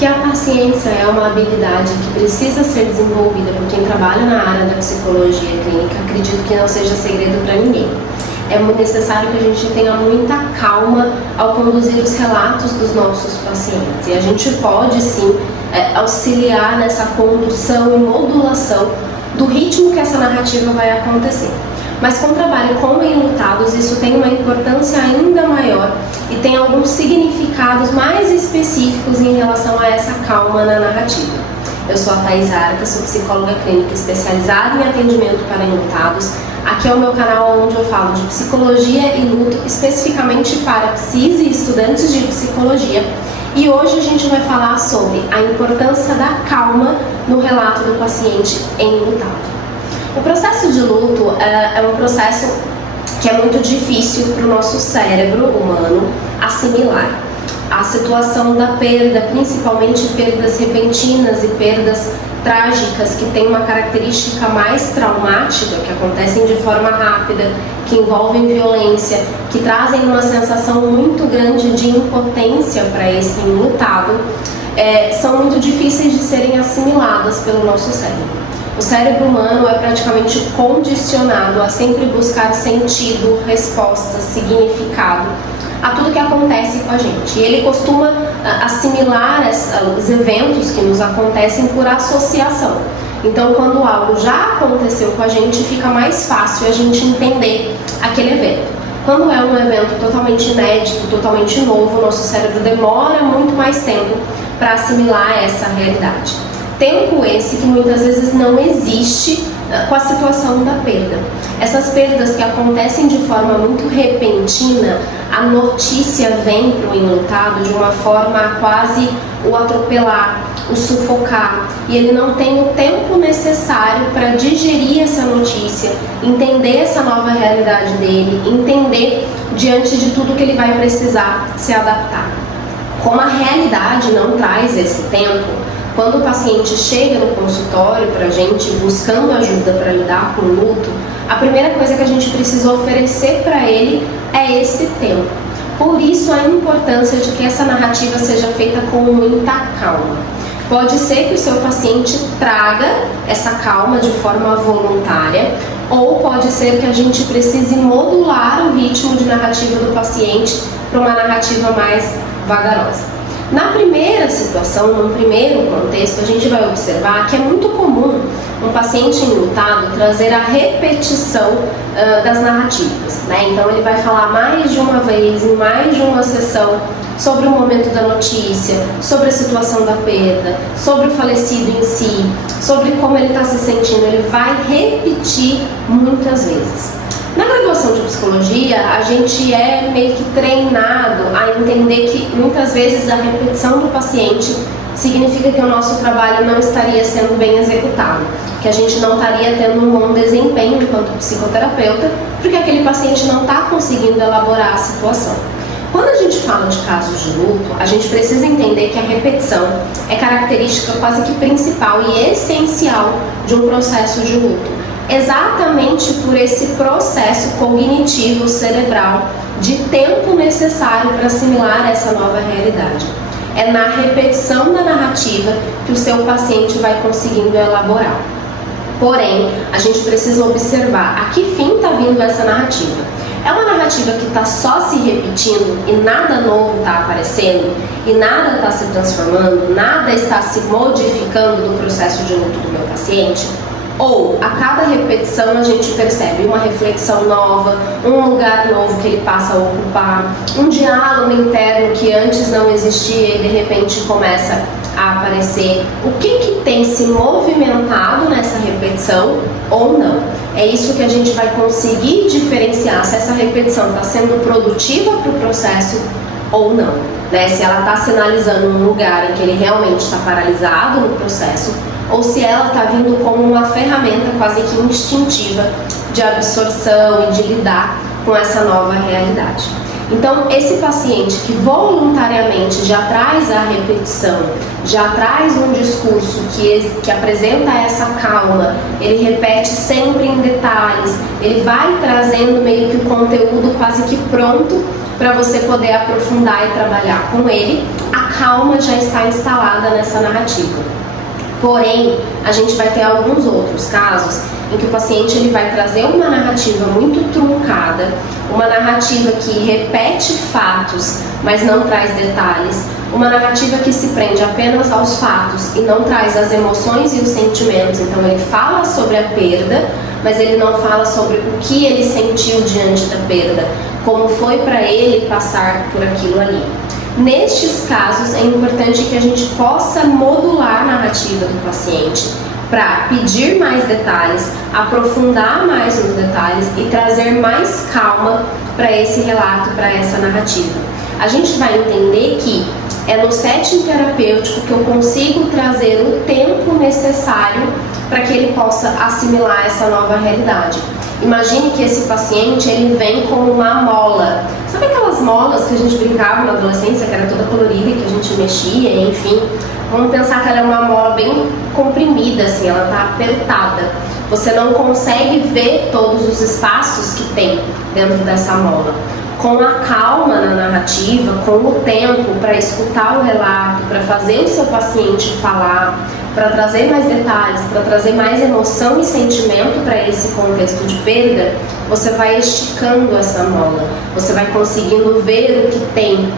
que a paciência é uma habilidade que precisa ser desenvolvida por quem trabalha na área da psicologia clínica. Acredito que não seja segredo para ninguém. É muito necessário que a gente tenha muita calma ao conduzir os relatos dos nossos pacientes. E a gente pode sim auxiliar nessa condução e modulação do ritmo que essa narrativa vai acontecer. Mas com o trabalho com enlutados, isso tem uma importância ainda maior e tem alguns significados mais específicos em relação a essa calma na narrativa. Eu sou a Thais Arca, sou psicóloga clínica especializada em atendimento para enlutados. Aqui é o meu canal onde eu falo de psicologia e luto, especificamente para psis e estudantes de psicologia. E hoje a gente vai falar sobre a importância da calma no relato do paciente enlutado. O processo de luto é um processo que é muito difícil para o nosso cérebro humano assimilar. A situação da perda, principalmente perdas repentinas e perdas trágicas que têm uma característica mais traumática, que acontecem de forma rápida, que envolvem violência, que trazem uma sensação muito grande de impotência para esse enlutado, são muito difíceis de serem assimiladas pelo nosso cérebro. O cérebro humano é praticamente condicionado a sempre buscar sentido, resposta, significado a tudo que acontece com a gente. E ele costuma assimilar os eventos que nos acontecem por associação. Então, quando algo já aconteceu com a gente, fica mais fácil a gente entender aquele evento. Quando é um evento totalmente inédito, totalmente novo, nosso cérebro demora muito mais tempo para assimilar essa realidade. Tempo esse que muitas vezes não existe com a situação da perda. Essas perdas que acontecem de forma muito repentina, a notícia vem para o enlutado de uma forma a quase o atropelar, o sufocar, e ele não tem o tempo necessário para digerir essa notícia, entender essa nova realidade dele, entender diante de tudo que ele vai precisar se adaptar. Como a realidade não traz esse tempo, quando o paciente chega no consultório para a gente buscando ajuda para lidar com o luto, a primeira coisa que a gente precisa oferecer para ele é esse tempo. Por isso a importância de que essa narrativa seja feita com muita calma. Pode ser que o seu paciente traga essa calma de forma voluntária, ou pode ser que a gente precise modular o ritmo de narrativa do paciente para uma narrativa mais vagarosa. Na primeira situação, no primeiro contexto, a gente vai observar que é muito comum um paciente enlutado trazer a repetição das narrativas, né? Então ele vai falar mais de uma vez, em mais de uma sessão, sobre o momento da notícia, sobre a situação da perda, sobre o falecido em si, sobre como ele está se sentindo. Ele vai repetir muitas vezes. Na graduação de psicologia, a gente é meio que treinado a entender que muitas vezes a repetição do paciente significa que o nosso trabalho não estaria sendo bem executado, que a gente não estaria tendo um bom desempenho enquanto psicoterapeuta, porque aquele paciente não está conseguindo elaborar a situação. Quando a gente fala de casos de luto, a gente precisa entender que a repetição é característica quase que principal e essencial de um processo de luto. Exatamente por esse processo cognitivo cerebral de tempo necessário para assimilar essa nova realidade. É na repetição da narrativa que o seu paciente vai conseguindo elaborar. Porém, a gente precisa observar a que fim está vindo essa narrativa. É uma narrativa que está só se repetindo e nada novo está aparecendo, e nada está se transformando, nada está se modificando do processo de luto do meu paciente? Ou a cada repetição a gente percebe uma reflexão nova, um lugar novo que ele passa a ocupar, um diálogo interno que antes não existia e de repente começa a aparecer? O que tem se movimentado nessa repetição ou não? É isso que a gente vai conseguir diferenciar se essa repetição está sendo produtiva para o processo ou não, né? Se ela está sinalizando um lugar em que ele realmente está paralisado no processo, ou se ela está vindo como uma ferramenta quase que instintiva de absorção e de lidar com essa nova realidade. Então, esse paciente que voluntariamente já traz a repetição, já traz um discurso que apresenta essa calma, ele repete sempre em detalhes, ele vai trazendo meio que o conteúdo quase que pronto para você poder aprofundar e trabalhar com ele. A calma já está instalada nessa narrativa. Porém, a gente vai ter alguns outros casos em que o paciente ele vai trazer uma narrativa muito truncada, uma narrativa que repete fatos, mas não traz detalhes, uma narrativa que se prende apenas aos fatos e não traz as emoções e os sentimentos. Então ele fala sobre a perda, mas ele não fala sobre o que ele sentiu diante da perda, como foi para ele passar por aquilo ali. Nestes casos, é importante que a gente possa modular a narrativa do paciente para pedir mais detalhes, aprofundar mais nos detalhes e trazer mais calma para esse relato, para essa narrativa. A gente vai entender que é no setting terapêutico que eu consigo trazer o tempo necessário para que ele possa assimilar essa nova realidade. Imagine que esse paciente ele vem como uma mola. Sabe aquelas molas que a gente brincava na adolescência, que era toda colorida, que a gente mexia, enfim? Vamos pensar que ela é uma mola bem comprimida, assim, ela está apertada. Você não consegue ver todos os espaços que tem dentro dessa mola. Com a calma na narrativa, com o tempo para escutar o relato, para fazer o seu paciente falar, para trazer mais detalhes, para trazer mais emoção e sentimento para esse contexto de perda, você vai esticando essa mola, você vai conseguindo ver o que tem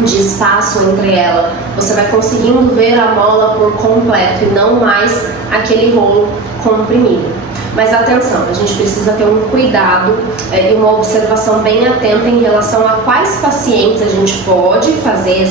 de espaço entre ela, você vai conseguindo ver a mola por completo e não mais aquele rolo comprimido. Mas atenção, a gente precisa ter um cuidado e uma observação bem atenta em relação a quais pacientes a gente pode fazer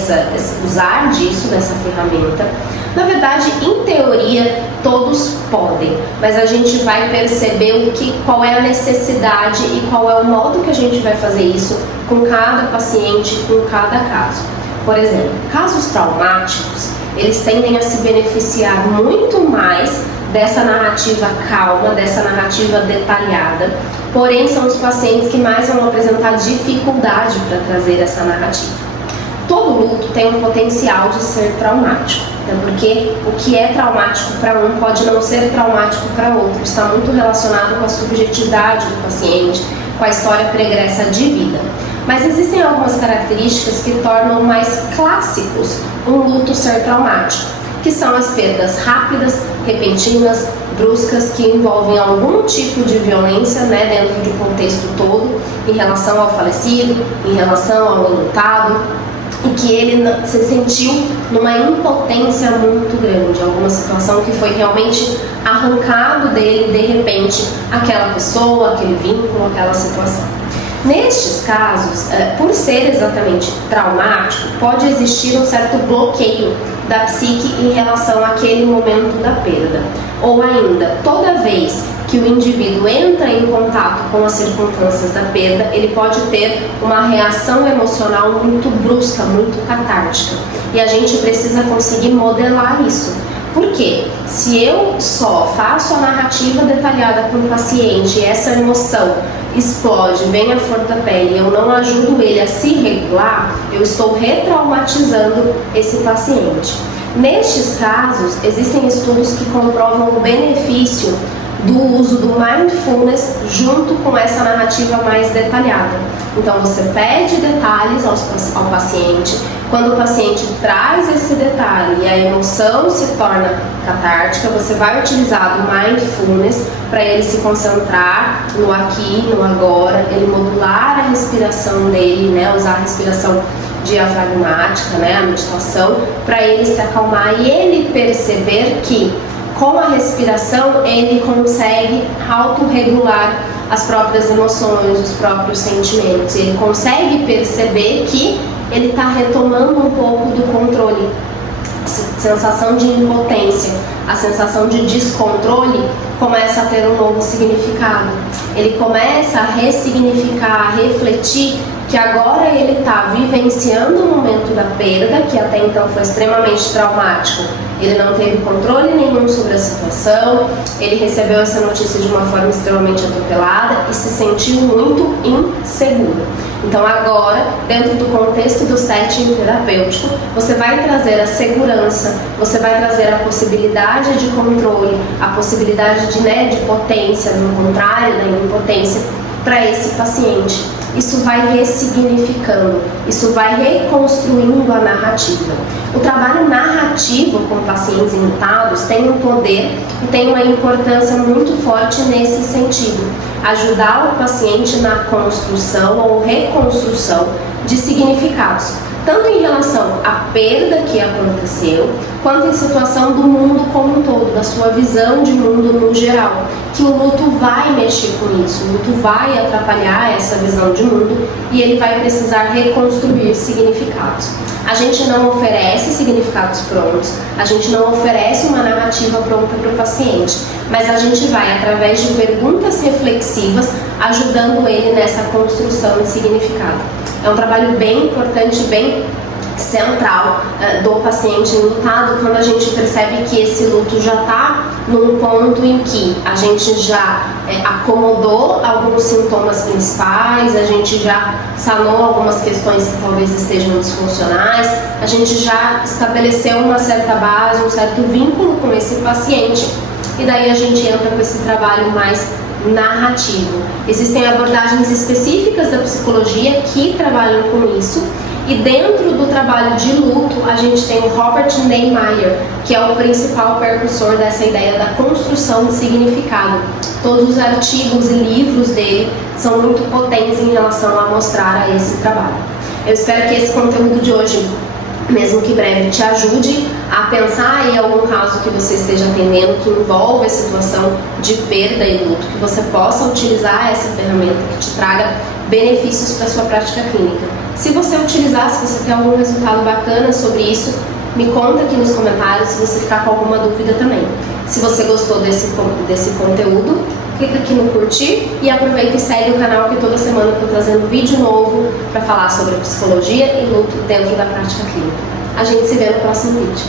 usar disso, dessa ferramenta. Na verdade, em teoria, todos podem, mas a gente vai perceber qual é a necessidade e qual é o modo que a gente vai fazer isso com cada paciente, com cada caso. Por exemplo, casos traumáticos, eles tendem a se beneficiar muito mais dessa narrativa calma, dessa narrativa detalhada, porém são os pacientes que mais vão apresentar dificuldade para trazer essa narrativa. Todo luto tem um potencial de ser traumático, até porque o que é traumático para um pode não ser traumático para outro, está muito relacionado com a subjetividade do paciente, com a história pregressa de vida. Mas existem algumas características que tornam mais clássicos um luto ser traumático, que são as perdas rápidas, repentinas, bruscas, que envolvem algum tipo de violência, dentro do contexto todo, em relação ao falecido, em relação ao enlutado, e que ele se sentiu numa impotência muito grande, alguma situação que foi realmente arrancado dele, de repente, aquela pessoa, aquele vínculo, aquela situação. Nestes casos, por ser exatamente traumático, pode existir um certo bloqueio da psique em relação àquele momento da perda. Ou ainda, toda vez que o indivíduo entra em contato com as circunstâncias da perda, ele pode ter uma reação emocional muito brusca, muito catártica. E a gente precisa conseguir modelar isso. Por quê? Se eu só faço a narrativa detalhada para o paciente e essa emoção explode, vem à flor da pele, eu não ajudo ele a se regular, eu estou retraumatizando esse paciente. Nestes casos, existem estudos que comprovam o benefício do uso do mindfulness junto com essa narrativa mais detalhada. Então você pede detalhes ao paciente, quando o paciente traz esse detalhe e a emoção se torna catártica, você vai utilizar do mindfulness para ele se concentrar no aqui, no agora, ele modular a respiração dele, usar a respiração diafragmática, a meditação, para ele se acalmar e ele perceber que com a respiração ele consegue autorregular as próprias emoções, os próprios sentimentos. Ele consegue perceber que ele está retomando um pouco do controle. A sensação de impotência, a sensação de descontrole começa a ter um novo significado. Ele começa a ressignificar, a refletir que agora ele está vivenciando o momento da perda, que até então foi extremamente traumático. Ele não teve controle nenhum sobre a situação, ele recebeu essa notícia de uma forma extremamente atropelada e se sentiu muito inseguro. Então agora, dentro do contexto do setting terapêutico, você vai trazer a segurança, você vai trazer a possibilidade de controle, a possibilidade de potência, no contrário da impotência, para esse paciente. Isso vai ressignificando, isso vai reconstruindo a narrativa. O trabalho narrativo com pacientes enlutados tem um poder e tem uma importância muito forte nesse sentido. Ajudar o paciente na construção ou reconstrução de significados, tanto em relação à perda que aconteceu, quanto em situação do mundo como um todo, da sua visão de mundo no geral, que o luto vai mexer com isso, o luto vai atrapalhar essa visão de mundo e ele vai precisar reconstruir significados. A gente não oferece significados prontos, a gente não oferece uma narrativa pronta para o paciente, mas a gente vai, através de perguntas reflexivas, ajudando ele nessa construção de significado. É um trabalho bem importante, bem central do paciente enlutado, quando a gente percebe que esse luto já está num ponto em que a gente já acomodou alguns sintomas principais, a gente já sanou algumas questões que talvez estejam disfuncionais, a gente já estabeleceu uma certa base, um certo vínculo com esse paciente, e daí a gente entra com esse trabalho mais narrativo. Existem abordagens específicas da psicologia que trabalham com isso, e dentro do trabalho de luto a gente tem o Robert Neymeyer, que é o principal percussor dessa ideia da construção de significado. Todos os artigos e livros dele são muito potentes em relação a mostrar a esse trabalho. Eu espero que esse conteúdo de hoje, mesmo que breve, te ajude a pensar em algum caso que você esteja atendendo que envolve a situação de perda e luto, que você possa utilizar essa ferramenta que te traga benefícios para a sua prática clínica. Se você utilizar, se você tem algum resultado bacana sobre isso, me conta aqui nos comentários, se você ficar com alguma dúvida também. Se você gostou desse conteúdo, clica aqui no curtir e aproveita e segue o canal, que toda semana eu estou trazendo vídeo novo para falar sobre psicologia e luto dentro da prática clínica. A gente se vê no próximo vídeo.